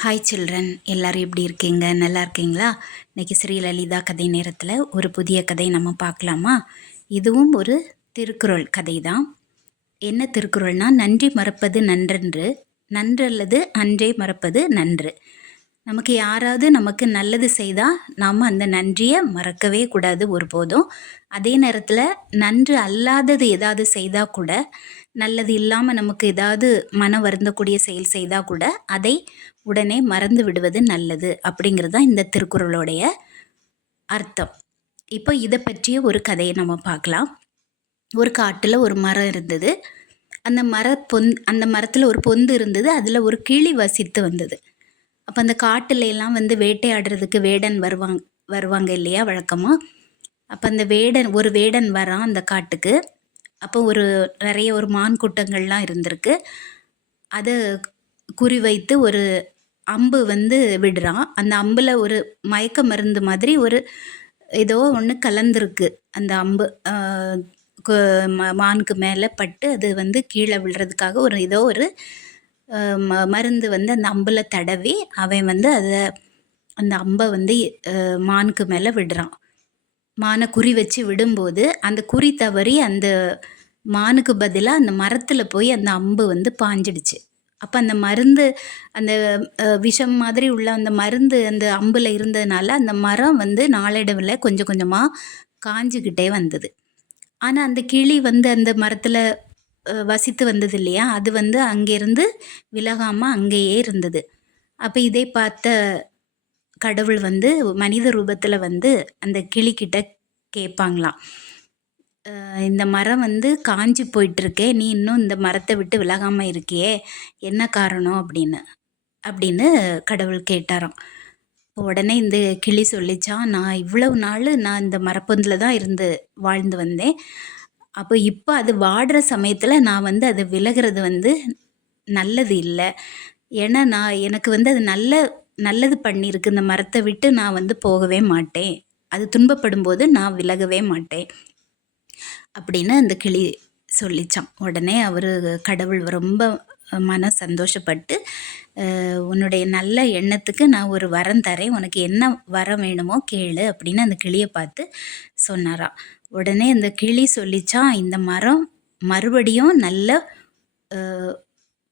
Hi children, எல்லோரும் எப்படி இருக்கீங்க? நல்லா இருக்கீங்களா? இன்றைக்கி ஸ்ரீலலிதா கதை நேரத்தில் ஒரு புதிய கதை நம்ம பார்க்கலாமா? இதுவும் ஒரு திருக்குறள் கதை தான். என்ன திருக்குறள்னால், நன்றி மறப்பது நன்றென்று, நன்றல்லது அன்றே மறப்பது நன்று. நமக்கு யாராவது நமக்கு நல்லது செய்தால் நாம் அந்த நன்றியை மறக்கவே கூடாது ஒருபோதும். அதே நேரத்தில் நன்று அல்லாதது ஏதாவது செய்தால் கூட, நல்லது இல்லாமல் நமக்கு ஏதாவது மன வருந்தக்கூடிய செயல் செய்தால் கூட அதை உடனே மறந்து விடுவது நல்லது அப்படிங்கிறது தான் இந்த திருக்குறளுடைய அர்த்தம். இப்போ இதை பற்றிய ஒரு கதையை நம்ம பார்க்கலாம். ஒரு காட்டில் ஒரு மரம் இருந்தது. அந்த மரத்தில் ஒரு பொந்து இருந்தது. அதில் ஒரு கிளி வசித்து வந்தது. அப்போ அந்த காட்டுல எல்லாம் வேட்டையாடுறதுக்கு வேடன் வருவாங்க இல்லையா வழக்கமாக. அப்போ அந்த ஒரு வேடன் வரான் அந்த காட்டுக்கு. அப்போ நிறைய மான் கூட்டங்கள்லாம் இருந்திருக்கு. அதை குறிவைத்து ஒரு அம்பு விடுறான். அந்த அம்பில் ஒரு மயக்க மருந்து மாதிரி ஏதோ ஒன்று கலந்துருக்கு. அந்த அம்பு மானுக்கு மேலே பட்டு அது கீழே விழுறதுக்காக ஏதோ ஒரு மருந்து அந்த அம்பில் தடவி அவன் அந்த அம்பை மானுக்கு மேலே விடுறான். மானை குறி வச்சு விடும்போது அந்த குறி தவறி அந்த மானுக்கு பதிலாக அந்த மரத்தில் போய் அந்த அம்பு பாஞ்சிடுச்சு. அப்போ அந்த மருந்து, அந்த விஷம் மாதிரி உள்ள அந்த மருந்து அந்த அம்பில் இருந்ததுனால அந்த மரம் நாளடைவில் கொஞ்சம் கொஞ்சமாக காஞ்சிக்கிட்டே வந்தது. ஆனால் அந்த கிளி அந்த மரத்தில் வசித்து வந்தது இல்லையா, அது அங்கேருந்து விலகாமல் அங்கேயே இருந்தது. அப்போ இதை பார்த்த கடவுள் மனித ரூபத்தில் அந்த கிளிக்கிட்ட கேட்பாங்களாம், இந்த மரம் காஞ்சி போயிட்டுருக்கே, நீ இன்னும் இந்த மரத்தை விட்டு விலகாமல் இருக்கியே, என்ன காரணம் அப்படின்னு கடவுள் கேட்டாராம். உடனே இந்த கிளி சொல்லிச்சான், நான் இவ்வளவு நாள் நான் இந்த மரப்பொந்தில் தான் இருந்து வாழ்ந்து வந்தேன். அப்போ இப்போ அது வாடுற சமயத்தில் நான் அது விலகிறது நல்லது இல்லை. ஏன்னா எனக்கு அது நல்லது பண்ணியிருக்கு. இந்த மரத்தை விட்டு நான் போகவே மாட்டேன். அது துன்பப்படும் போது நான் விலகவே மாட்டேன் அப்படின்னு அந்த கிளி சொல்லிச்சான். உடனே கடவுள் ரொம்ப மன சந்தோஷப்பட்டு, உன்னுடைய நல்ல எண்ணத்துக்கு நான் ஒரு வரம் தரேன், உனக்கு என்ன வரம் வேணுமோ கேளு அப்படின்னு அந்த கிளியை பார்த்து சொன்னாராம். உடனே அந்த கிளி சொல்லிச்சான், இந்த மரம் மறுபடியும் நல்ல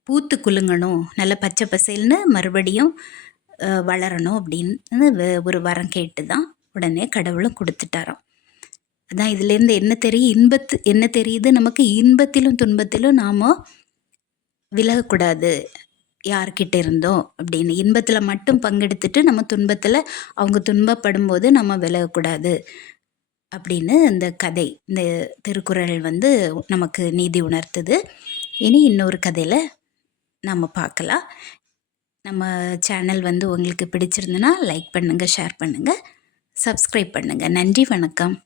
பூத்து குலுங்கணும், நல்ல பச்சை பசேல்னு மறுபடியும் வளரணும் அப்படின்னு ஒரு வரம் கேட்டு தான் உடனே கடவுளும் கொடுத்துட்டாராம். அதான் இதுலேருந்து என்ன தெரியுது நமக்கு, இன்பத்திலும் துன்பத்திலும் நாம் விலகக்கூடாது யார்கிட்ட இருந்தோம் அப்படின்னு. இன்பத்தில் மட்டும் பங்கெடுத்துட்டு நம்ம துன்பத்தில் அவங்க துன்பப்படும் போது நம்ம விலகக்கூடாது அப்படின்னு இந்த திருக்குறள் நமக்கு நீதி உணர்த்துது. இனி இன்னொரு கதையில் நம்ம பார்க்கலாம். நம்ம சேனல் உங்களுக்கு பிடிச்சிருந்துன்னா லைக் பண்ணுங்கள், ஷேர் பண்ணுங்கள், சப்ஸ்கிரைப் பண்ணுங்கள். நன்றி, வணக்கம்.